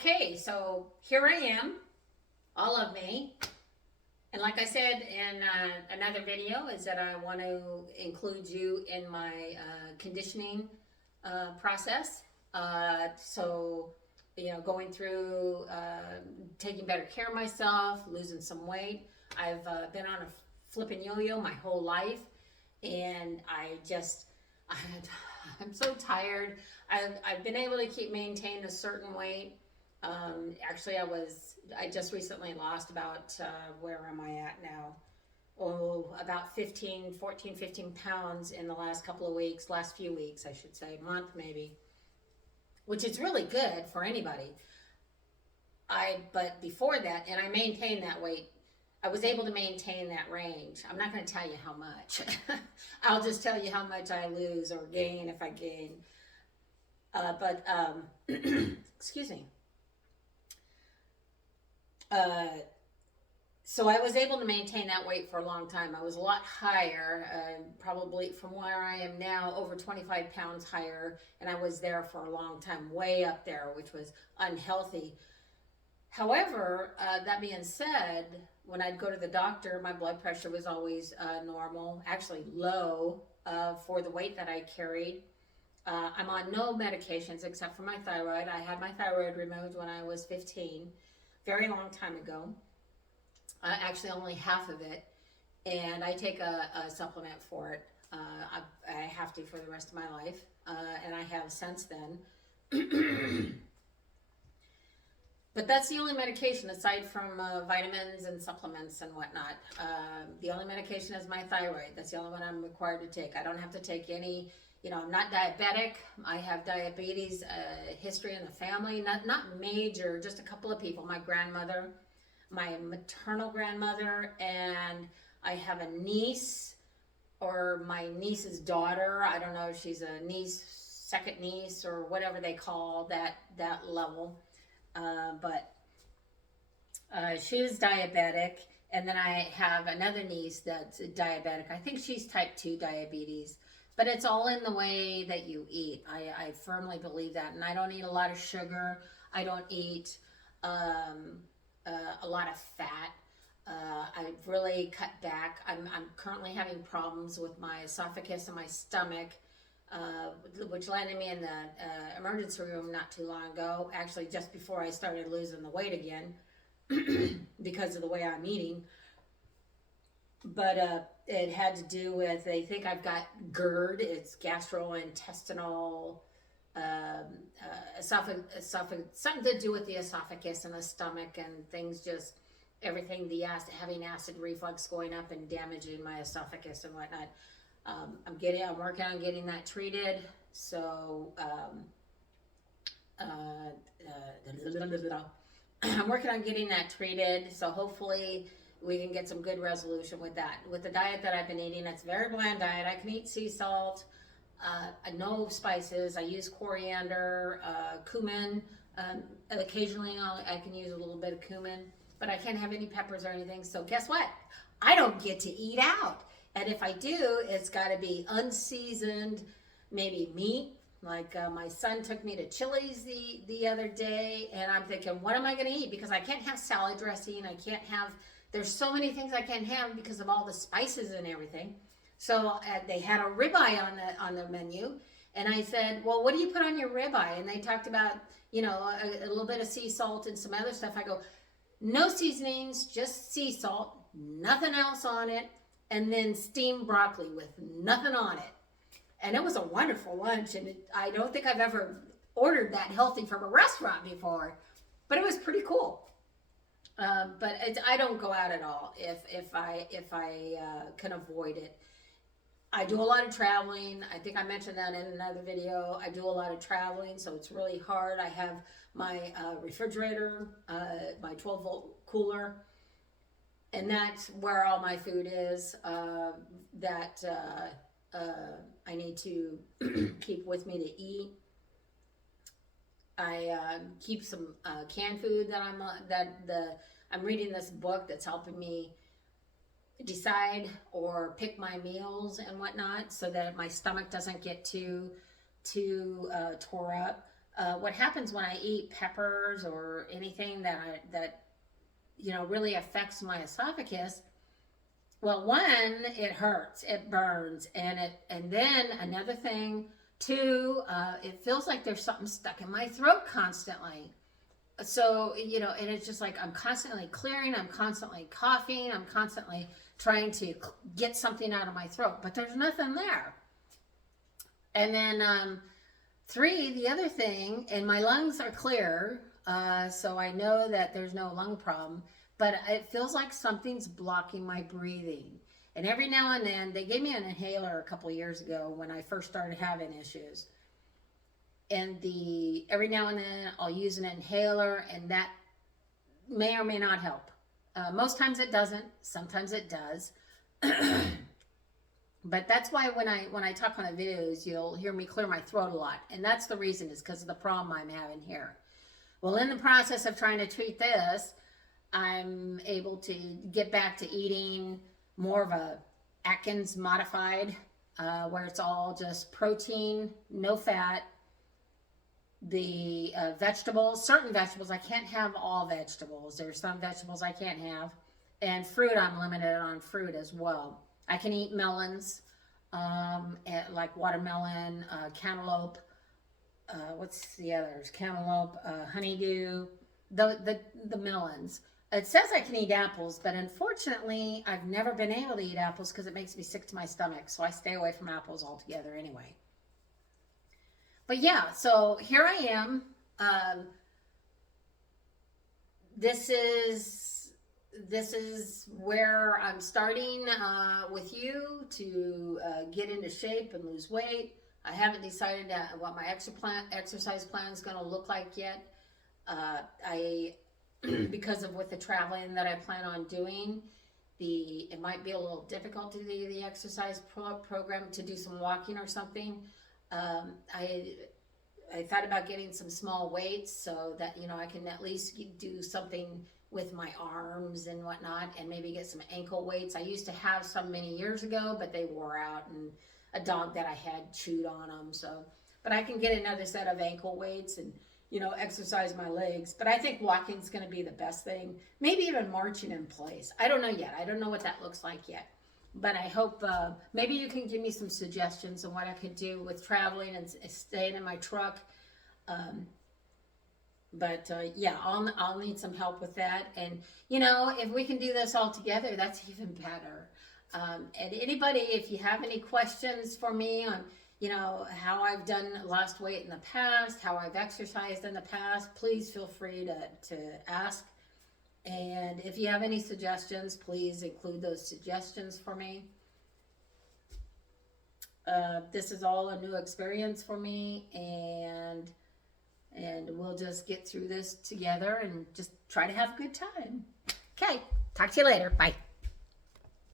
Okay, so here I am, all of me. And like I said in another video, is that I want to include you in my conditioning process. Going through taking better care of myself, losing some weight. I've been on a flipping yo-yo my whole life, and I, I'm so tired. I've been able to maintain a certain weight. Actually, I just recently lost about, where am I at now? Oh, about 15 pounds in the last couple of weeks, last few weeks, I should say, month maybe, which is really good for anybody. But before that, and I maintained that weight, I was able to maintain that range. I'm not going to tell you how much. I'll just tell you how much I lose or gain if I gain. Excuse me. So I was able to maintain that weight for a long time. I was a lot higher, probably from where I am now, over 25 pounds higher, and I was there for a long time, way up there, which was unhealthy. However, that being said, when I'd go to the doctor, my blood pressure was always normal, actually low for the weight that I carried. I'm on no medications except for my thyroid. I had my thyroid removed when I was 15, very long time ago. Actually, only half of it, and I take a supplement for it. I have to for the rest of my life, and I have since then. But that's the only medication aside from vitamins and supplements and whatnot. The only medication is my thyroid. That's the only one I'm required to take. I don't have to take any. I'm not diabetic. I have diabetes history in the family. Not major, just a couple of people. My grandmother, my maternal grandmother, and I have a niece, or my niece's daughter. I don't know if she's a niece, second niece, or whatever they call that level. But she was diabetic, and then I have another niece that's diabetic. I think she's type 2 diabetes, but it's all in the way that you eat. I firmly believe that, and I don't eat a lot of sugar. I don't eat a lot of fat. I've really cut back. I'm currently having problems with my esophagus and my stomach, which landed me in the emergency room not too long ago, actually just before I started losing the weight again because of the way I'm eating. But it had to do with, they think I've got GERD. It's gastrointestinal esophagus, something to do with the esophagus and the stomach and things, just everything, having acid reflux going up and damaging my esophagus and whatnot. I'm working on getting that treated. So I'm working on getting that treated. So hopefully we can get some good resolution with that. With the diet that I've been eating, it's a very bland diet. I can eat sea salt, no spices. I use coriander, cumin. Occasionally I can use a little bit of cumin, but I can't have any peppers or anything. So guess what? I don't get to eat out. And if I do, it's got to be unseasoned, maybe meat. Like my son took me to Chili's the other day, and I'm thinking, what am I going to eat? Because I can't have salad dressing. There's so many things I can't have because of all the spices and everything. So they had a ribeye on the menu, and I said, well, what do you put on your ribeye? And they talked about, a little bit of sea salt and some other stuff. I go, no seasonings, just sea salt, nothing else on it. And then steamed broccoli with nothing on it. And it was a wonderful lunch, and I don't think I've ever ordered that healthy from a restaurant before, but it was pretty cool. But I don't go out at all if I can avoid it. I do a lot of traveling. I think I mentioned that in another video. I do a lot of traveling, so it's really hard. I have my refrigerator, my 12-volt cooler, and that's where all my food is that I need to keep with me to eat. I keep some canned food that I'm reading this book that's helping me decide or pick my meals and whatnot, so that my stomach doesn't get too tore up. what happens when I eat peppers or anything that really affects my esophagus. Well, one, it hurts, it burns, and then another thing too, it feels like there's something stuck in my throat constantly. So, and it's just like I'm constantly clearing, I'm constantly coughing, I'm constantly trying to get something out of my throat, but there's nothing there. And then 3, the other thing, and my lungs are clear, so I know that there's no lung problem, but it feels like something's blocking my breathing. And every now and then, they gave me an inhaler a couple of years ago when I first started having issues. And every now and then, I'll use an inhaler, and that may or may not help. Most times it doesn't. Sometimes it does. But that's why when I talk on the videos, you'll hear me clear my throat a lot. And that's the reason, is because of the problem I'm having here. Well, in the process of trying to treat this, I'm able to get back to eating more of a Atkins modified, where it's all just protein, no fat. The vegetables, certain vegetables, I can't have all vegetables. There's some vegetables I can't have. And fruit, I'm limited on fruit as well. I can eat melons, like watermelon, cantaloupe, what's the others? Cantaloupe, honeydew, the melons. It says I can eat apples, but unfortunately, I've never been able to eat apples because it makes me sick to my stomach. So I stay away from apples altogether anyway. But yeah, so here I am. This is where I'm starting with you to get into shape and lose weight. I haven't decided what my exercise plan is going to look like yet. Because of with the traveling that I plan on doing, it might be a little difficult to do the exercise program, to do some walking or something. I thought about getting some small weights so that I can at least do something with my arms and whatnot, and maybe get some ankle weights. I used to have some many years ago, but they wore out, and a dog that I had chewed on them. So, but I can get another set of ankle weights and exercise my legs. But I think walking's going to be the best thing. Maybe even marching in place. I don't know yet. I don't know what that looks like yet. But I hope maybe you can give me some suggestions on what I could do with traveling and staying in my truck. Yeah, I'll need some help with that. And, if we can do this all together, that's even better. And anybody, if you have any questions for me on, how I've lost weight in the past, how I've exercised in the past, please feel free to ask. And if you have any suggestions, please include those suggestions for me. This is all a new experience for me, and we'll just get through this together and just try to have a good time. Okay, talk to you later. Bye.